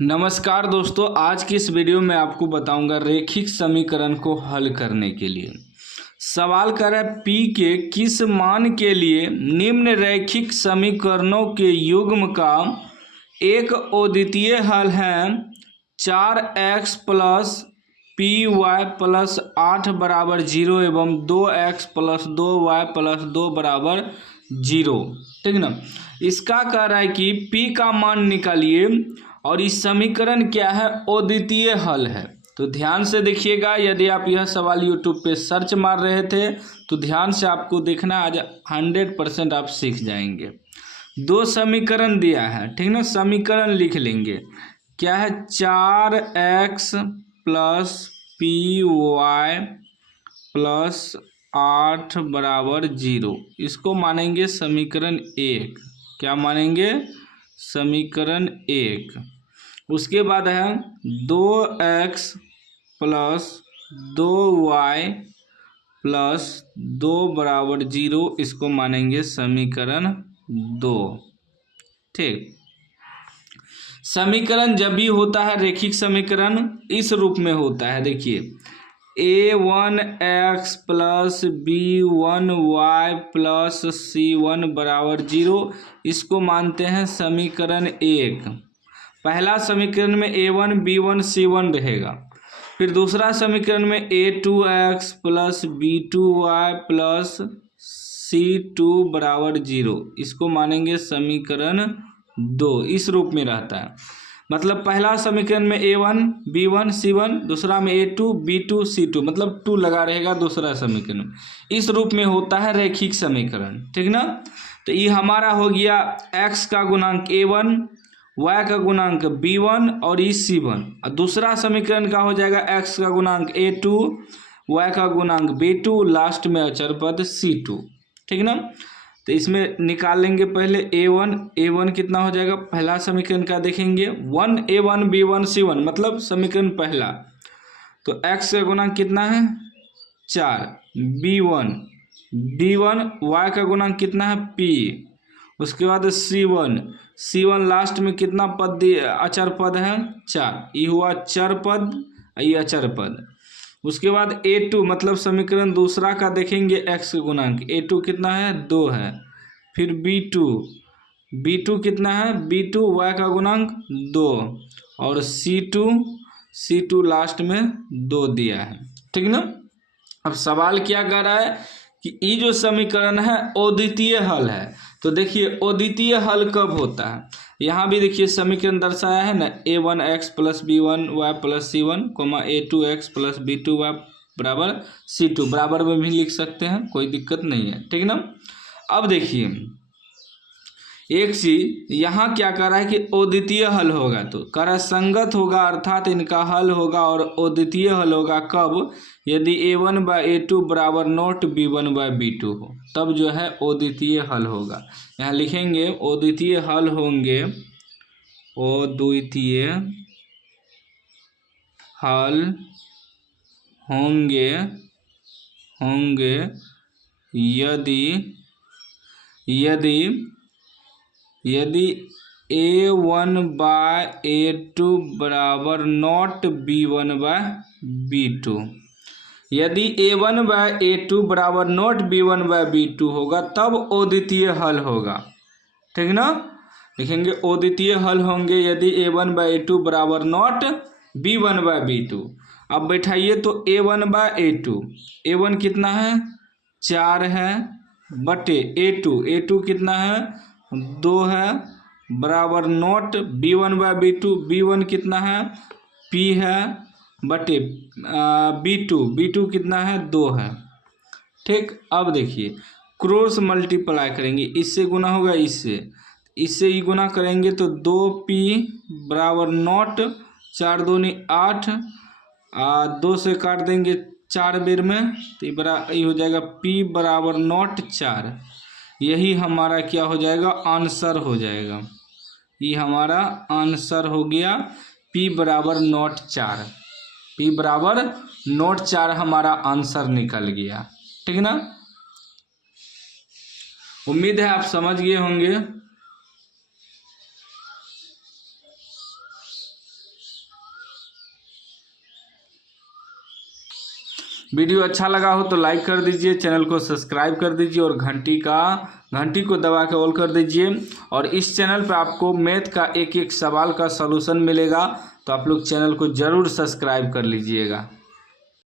नमस्कार दोस्तों, आज की इस वीडियो में आपको बताऊंगा रेखिक समीकरण को हल करने के लिए। सवाल कर रहा है p के किस मान के लिए निम्न रैखिक समीकरणों के युग्म का एक अद्वितीय हल है 4x plus P Y plus 8 बराबर 0 एवं 2x प्लस 2y प्लस 2 बराबर 0। ठीक ना। इसका कह रहा है कि p का मान निकालिए और इस समीकरण क्या है, अद्वितीय हल है। तो ध्यान से देखिएगा, यदि आप यह सवाल यूट्यूब पे सर्च मार रहे थे तो ध्यान से आपको देखना, आज 100% आप सीख जाएंगे। दो समीकरण दिया है, ठीक ना। समीकरण लिख लेंगे, क्या है 4x plus P Y plus 8 बराबर 0। इसको मानेंगे समीकरण 1। क्या मानेंगे? समीकरण 1। उसके बाद है 2x प्लस 2y प्लस 2 बराबर 0। इसको मानेंगे समीकरण 2। ठीक। समीकरण जब भी होता है रेखिक समीकरण इस रूप में होता है। देखिए a1x plus b1y plus c1 बराबर 0। इसको मानते हैं समीकरण 1। पहला समीकरण में a1 b1 c1 रहेगा। फिर दूसरा समीकरण में a2x plus b2y plus c2 बराबर 0। इसको मानेंगे समीकरण 2। इस रूप में रहता है। मतलब पहला समीकरण में a1 b1 c1, दूसरा में a2 b2 c2, मतलब 2 लगा रहेगा दूसरा समीकरण। इस रूप में होता है रैखिक समीकरण। ठीक ना। तो ये हमारा हो गया x का गुणांक a1, y का गुणांक b1 और ई c1। और दूसरा समीकरण का हो जाएगा x का गुणांक a2, y का गुणांक b2, लास्ट में अचर पद c2। ठीक ना। तो इसमें निकाल लेंगे पहले a1 कितना हो जाएगा, पहला समीकरण का देखेंगे 1a1 b1 c1, मतलब समीकरण पहला। तो x का गुणांक कितना है 4, b1 y का गुणांक कितना है p, उसके बाद c1 लास्ट में कितना पद अचर पद है 4, ये हुआ चर पद, ये अचर पद। उसके बाद a2 मतलब समीकरण दूसरा का देखेंगे x का गुणांक a2 कितना है 2 है। फिर b2 कितना है b2 y का गुणांक 2 और c2 लास्ट में 2 दिया है। ठीक ना। अब सवाल क्या कर रहा है कि ये जो समीकरण है अद्वितीय हल है। तो देखिए अद्वितीय हल कब होता है, यहाँ भी देखिए समीकरण दर्शाया है ना, a1x plus b1y plus c1 coma a2x plus b2y बराबर c2, बराबर में भी लिख सकते हैं, कोई दिक्कत नहीं है। ठीक ना। अब देखिए एक चीज यहाँ क्या कर रहा है कि अद्वितीय हल होगा, तो कह रहा है संगत होगा, अर्थात इनका हल होगा और अद्वितीय हल होगा कब, यदि a1 बाई a2 बराबर नॉट b1 बाई b2 हो, तब जो है अद्वितीय हल होगा। यहाँ लिखेंगे अद्वितीय हल होंगे, अद्वितीय हल होंगे यदि a1 बाय a2 बराबर नॉट b1 बाय b2। यदि a1 बाय a2 बराबर नॉट b1 बाय b2 होगा तब अद्वितीय हल होगा। ठीक ना। लिखेंगे अद्वितीय हल होंगे यदि a1 बाय a2 बराबर नॉट b1 बाय b2। अब बैठाइए तो a1 बाय a1 कितना है 4 है, बटे a2 कितना है 2 है, बराबर नॉट b1 बाय b2 कितना है p है, बटे b2 कितना है 2 है। ठीक। अब देखिए क्रॉस मल्टीप्लाई करेंगे, इससे गुना होगा इससे ही गुना करेंगे तो 2p बराबर नॉट, 4 दूनी 8, 2 से काट देंगे 4 बेर में, तो ये हो जाएगा p बराबर नॉट 4। यही हमारा क्या हो जाएगा, आंसर हो जाएगा। ये हमारा आंसर हो गया p बराबर नॉट 4। p बराबर नॉट 4 हमारा आंसर निकल गया। ठीक ना। उम्मीद है आप समझ गए होंगे। वीडियो अच्छा लगा हो तो लाइक कर दीजिए, चैनल को सब्सक्राइब कर दीजिए और घंटी को दबा के ऑल कर दीजिए। और इस चैनल पर आपको मैथ का एक एक सवाल का सॉल्यूशन मिलेगा, तो आप लोग चैनल को ज़रूर सब्सक्राइब कर लीजिएगा।